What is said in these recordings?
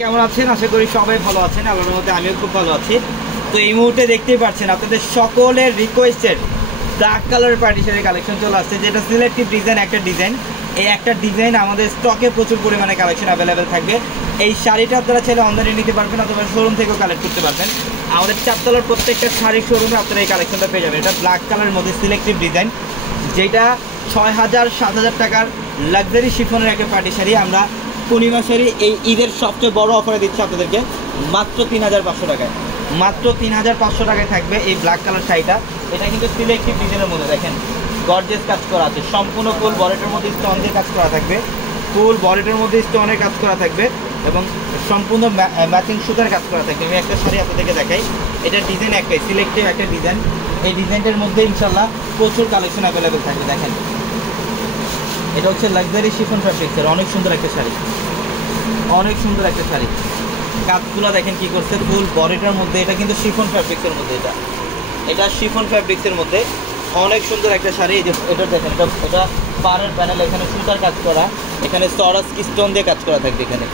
কেমন আছেন? আশা করি সবাই ভালো আছেন। আল্লাহর মধ্যে আমিও খুব ভালো আছি। তো এই মুহূর্তে দেখতেই পাচ্ছেন আপনাদের সকলের রিকোয়েস্টেড ব্ল্যাক কালার পার্টিশনের কালেকশন চলে আসছে, যেটা সিলেক্টিভ ডিজাইন একটা ডিজাইন। এই একটা ডিজাইন আমাদের স্টকে প্রচুর পরিমাণে কালেকশন অ্যাভেলেবেল থাকবে। এই শাড়িটা আপনারা চাইলে অনলাইনে নিতে পারবেন অথবা শোরুম থেকেও কালেক্ট করতে পারবেন। আমাদের চারতলার প্রত্যেকটা শাড়ির শোরুমে আপনারা এই কালেকশনটা পেয়ে যাবেন। এটা ব্ল্যাক কালারের মধ্যে সিলেক্টিভ ডিজাইন, যেটা ৬,০০০-৭,০০০ টাকার লাক্সারি শিফনের একটা পার্টি শাড়ি। আমরা পূর্ণিমা শাড়ি এই ঈদের সবচেয়ে বড় অফারে দিচ্ছি আপনাদেরকে মাত্র ৩,৫০০ টাকায়। মাত্র ৩,৫০০ টাকায় থাকবে এই ব্ল্যাক কালার শাড়িটা। এটা কিন্তু সিলেক্টিভ ডিজাইনের মধ্যে দেখেন গর্জিয়াস কাজ করা আছে, সম্পূর্ণ ফুল বডিটার মধ্যে স্টোন দিয়ে কাজ করা থাকবে, ফুল বডিটার মধ্যে স্টোনের কাজ করা থাকবে এবং সম্পূর্ণ ম্যাচিং সুতার কাজ করা থাকবে। আমি একটা শাড়ি আপনাদেরকে দেখাই, এটা ডিজাইন একটাই, সিলেক্টিভ একটা ডিজাইন। এই ডিজাইনটার মধ্যে ইনশাল্লাহ প্রচুর কালেকশন অ্যাভেলেবেল থাকবে। দেখেন এটা হচ্ছে লাক্সারি শিফন ফ্যাব্রিক্সের অনেক সুন্দর একটা শাড়ি, অনেক সুন্দর একটা শাড়ি। কাজগুলো দেখেন কি করছে, ফুল বডিটার মধ্যে, এটা কিন্তু শিফন ফ্যাব্রিক্সের মধ্যে, এটা শিফন ফ্যাব্রিক্সের মধ্যে অনেক সুন্দর একটা শাড়ি। এই যে এটা দেখেন, এটা পাড়ের প্যানেল, এখানে সুতার কাজ করা, এখানে সরাসকি স্টোন দিয়ে কাজ করা থাকবে, এখানে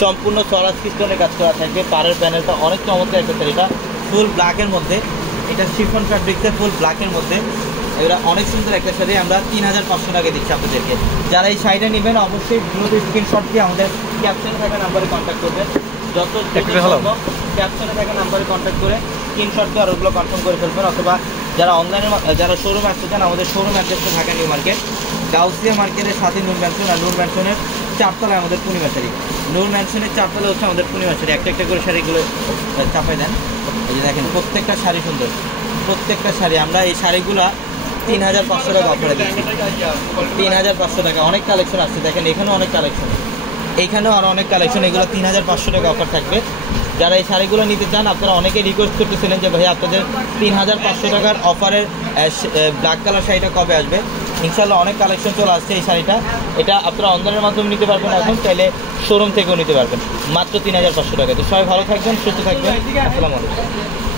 সম্পূর্ণ সরাসকি স্টোনের কাজ করা থাকবে। পাড়ের প্যানেলটা অনেক চমৎকার একটা শাড়ি, এটা ফুল ব্ল্যাকের মধ্যে, এটা শিফন ফ্যাব্রিক্সের ফুল ব্ল্যাকের মধ্যে। এগুলো অনেক সুন্দর একটা শাড়ি, আমরা ৩,৫০০ টাকা দিচ্ছি আপনাদেরকে। যারা এই শাড়িটা নেবেন অবশ্যই দ্রুত স্ক্রিনশট দিয়ে আমাদের ক্যাপশনে থাকা নাম্বারে কন্ট্যাক্ট করবেন। যত ক্যাপশনে থাকা নাম্বারে কন্ট্যাক্ট করে স্ক্রিনশট দিয়ে আর ওগুলো কনফার্ম করে ফেলবেন। অথবা যারা অনলাইনে, যারা শোরুমে আসতে চান, আমাদের শোরুম অ্যাড্রেসটা ঢাকা নিউ মার্কেট, গাউসিয়া মার্কেটের সাথে নূর ম্যানশন, আর নূর ম্যানশনের ৪তলায় আমাদের পূর্ণিমা শাড়ি। নূর ম্যানশনের ৪তলা হচ্ছে আমাদের পূর্ণিমা শাড়ি। একটা একটা করে শাড়িগুলো চাপাই দেন। এই যে দেখেন প্রত্যেকটা শাড়ি সুন্দর, প্রত্যেকটা শাড়ি। আমরা এই শাড়িগুলো ৩,৫০০ টাকা অফারে দিচ্ছি, ৩,৫০০ টাকা। অনেক কালেকশন আসছে, দেখেন এখানেও অনেক কালেকশন, এইখানেও আরও অনেক কালেকশন। এগুলো ৩,৫০০ টাকা অফার থাকবে। যারা এই শাড়িগুলো নিতে চান, আপনারা অনেকে রিকোয়েস্ট করতেছিলেন যে ভাই আপনাদের ৩,৫০০ টাকার অফারের ব্ল্যাক কালার শাড়িটা কবে আসবে। ইনশাল্লাহ অনেক কালেকশন চলে আসছে এই শাড়িটা। এটা আপনারা অনলাইনের মাধ্যমে নিতে পারবেন, এখন চাইলে শোরুম থেকেও নিতে পারবেন মাত্র ৩,৫০০ টাকা। তো সবাই ভালো থাকবেন, সুস্থ থাকবেন। আসসালামু আলাইকুম।